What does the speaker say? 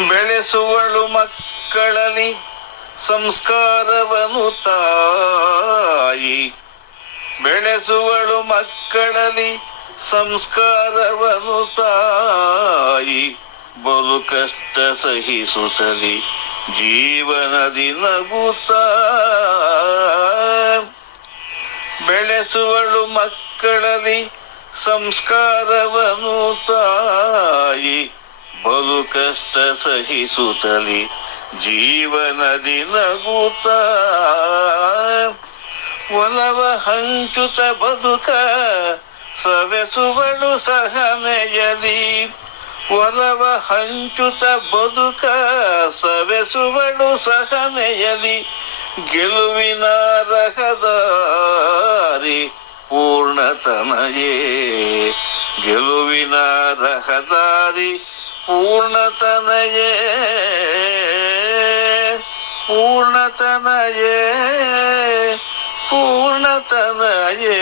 ಬೆಳೆಸುವಳು ಮಕ್ಕಳಲ್ಲಿ ಸಂಸ್ಕಾರವನು ತಾಯಿ. ಬೆಳೆಸುವಳು ಮಕ್ಕಳಲ್ಲಿ ಸಂಸ್ಕಾರವನು ತಾಯಿ. ಬಲು ಕಷ್ಟ ಸಹಿಸುತ್ತಲಿ ಜೀವನದಿ ನಗುತ್ತ ಬೆಳೆಸುವಳು ಮಕ್ಕಳಲ್ಲಿ ಸಂಸ್ಕಾರವನು ತಾಯಿ. ಕಷ್ಟ ಸಹಿಸುತ್ತಲಿ ಜೀವನದಿ ನಗುತ್ತ. ಒಲವ ಹಂಚುತ ಬದುಕ. ಸವೆಸುವಳು ಸಹನೆಯಲಿ. ಒಲವ ಹಂಚುತ ಬದುಕ. ಸವೆಸುವಳು ಸಹನೆಯಲಿ. ಗೆಲುವಿನ ರಹದಾರಿ ಪೂರ್ಣತನಯೇ. ಗೆಲುವಿನ ರಹದಾರಿ ಪೂರ್ಣತನಯೇ ಪೂರ್ಣತನಯೇ ಪೂರ್ಣತನಯೇ.